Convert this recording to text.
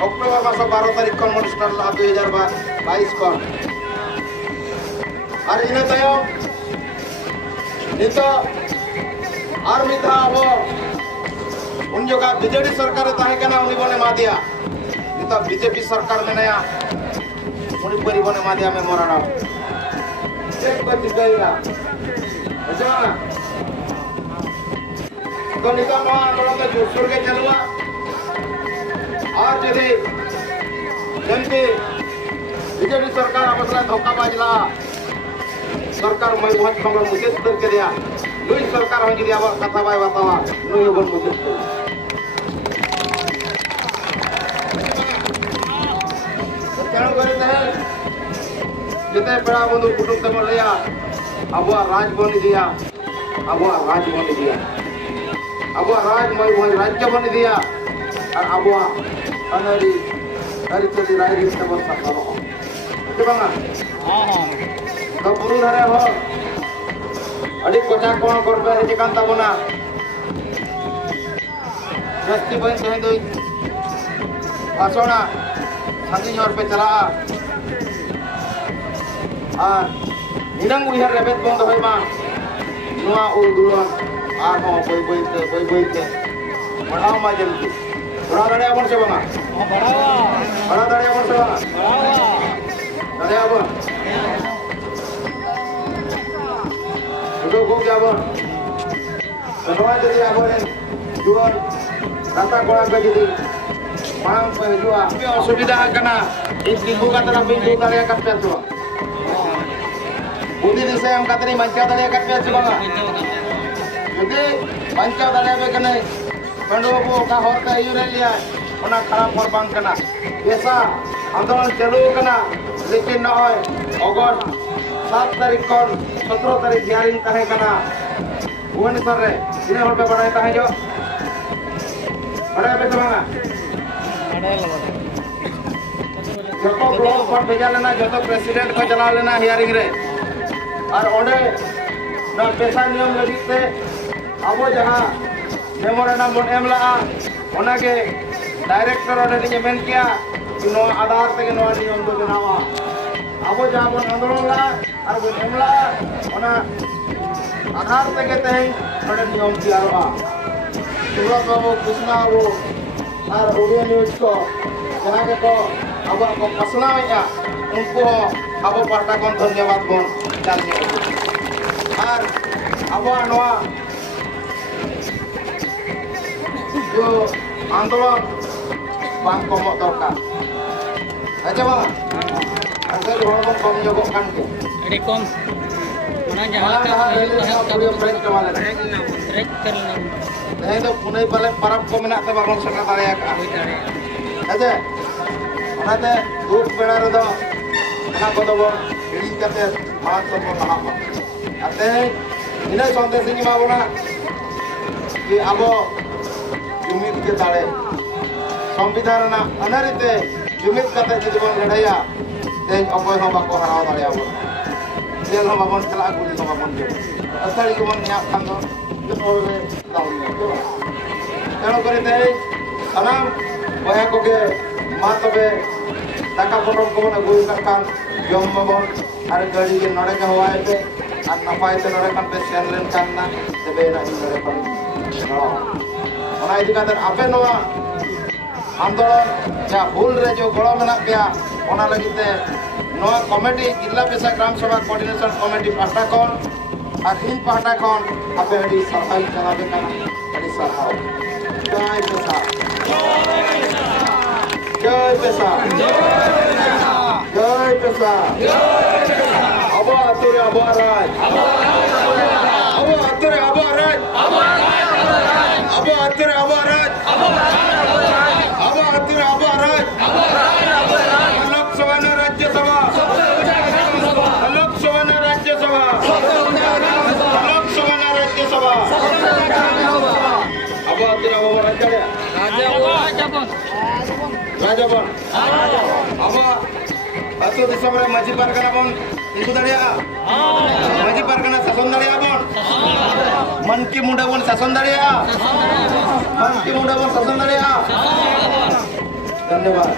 Oktober masa 12 tarik konvensional 2022 kon. Hari ini tayo nito army tha abo unjoga BJD सरकार tahe kana uni bone madia nito BJP सरकार menaya uni pari bone madia me morana ek bati gaila aja तो निका मां बड़ा तो जोर के चलवा और यदि जंती बीजेपी सरकार अपना धोखा बाजला सरकार मैं बहुत खबर मुझे सुधर के दिया लुई सरकार हम यदि अब कथा बाय बतावा लुई बन मुझे क्या करे है जितने बड़ा बंधु कुटुंब तमल लिया अब वो राज बन दिया अब वो राज बन दिया अब राज मैं राज्य बन दिया और अब अनरी अरे चली राय रिश्ते बन सकता हो क्या बंगा तो पुरु धरे हो अड़ी कोचा कौन कर पे है चिकन तबना जस्ती बन से दो पासोना संगी जोर पे चला निरंग उहर लेबेत बंद होय मा नुआ उलदुलन आर हो बोई के बढ़ाओ मा जल्दी बढ़ा दड़े अपन से बंगा बढ़ा दड़े अपन से बंगा दड़े अपन को क्या अपन बनवा जदी अपन जुआन राता कोड़ा के जदी मांग पे जुआ पे असुविधा कना इस दिगु का तरफ बिंदु दड़े कट पे जुआ बुद्धि दिसे हम कतरी मंचा दड़े कट पे जुआ jadi bancau dale be kene pandu bu ka hor ka yure liya ona kharap hor bang kana biasa आंदोलन चालू कना लेकिन न होय अगस्त 7 तारीख kon 17 तारीख हियरिंग तहे कना भुवनेश्वर रे इने हर पे बढ़ाई तहे जो बढ़ाई पे बंगा जो ब्लॉक पर भेजा लेना जो प्रेसिडेंट को चला लेना हियरिंग रे और ओडे ना पैसा नियम लगी से अब जहाँ मेमोरेंडम बन एम लगा ओना के डायरेक्टर ओडे ने मेन किया कि नो आधार से नो नियम तो बनावा अब जहाँ बन आंदोलन ला और बन एम लगा ओना आधार से कहते हैं ओडे नियम किया रहा सुरत बाबू कृष्णा बाबू और ओडिया न्यूज को जहाँ के को अब को पसना में या उनको अब पार्टा को धन्यवाद बोल चालनी और अब नवा जो आंदोलन बांग को मत दरकार अच्छा बा अगर हर को कम जोगो कान के अरे कम mana jalan ke ब्रेक कमाले break करना नहीं तो पुणे वाले परब को मेना ते बाबन सका दाड़िया का अच्छा ओनाते दुख बेड़ा रे दो ओना को दो हिड़ी कते मान सब लहा आते इने संदेश नि माबोना कि आबो जुमिद के ताड़े संविधान ना अनारिते जुमिद कते जदि बन लड़ाया तेज अबय हम बाको हराव दाड़िया बो जेल हम बाबन चला गुली हम बाबन जे अथड़ी के बन न्या खान दो जो होवे दाउन ने तो तेनो करते सनाम बया को के मा तबे टाका पटल को बन गुई कान जम बाबन और गाड़ी के नड़े के हवाए पे और नपाय ते नड़े कान पे सेन लेन कान ना तबे ना इन नड़े कान ओना इदी कातर आपे नवा आंदोलन या हुल रे जो गड़ो मेना पेया ओना लगिते नवा कमेटी जिला पेशा ग्राम सभा कोऑर्डिनेशन कमेटी पास्टा कोन और इन पास्टा कोन आपे अडी सफाई चलाबे काना अडी सरहाव जय पेशा जय पेशा जय पेशा अबो आतुरे अबो राज अबो आतुरे अबो राज अबो आतुरे अबो राज अबो आतुरे अबो राज लोकसभा ने राज्यसभा लोकसभा ने राज्यसभा लोकसभा ने राज्यसभा अबो आतुरे अबो राज राजाबन अब अतो दिसम रे माजी पारगना बन इनको दड़िया माजी पारगना शासन दड़िया बन मन की मुंडा बन शासन दड़िया मन की मुंडा बन शासन दड़िया धन्यवाद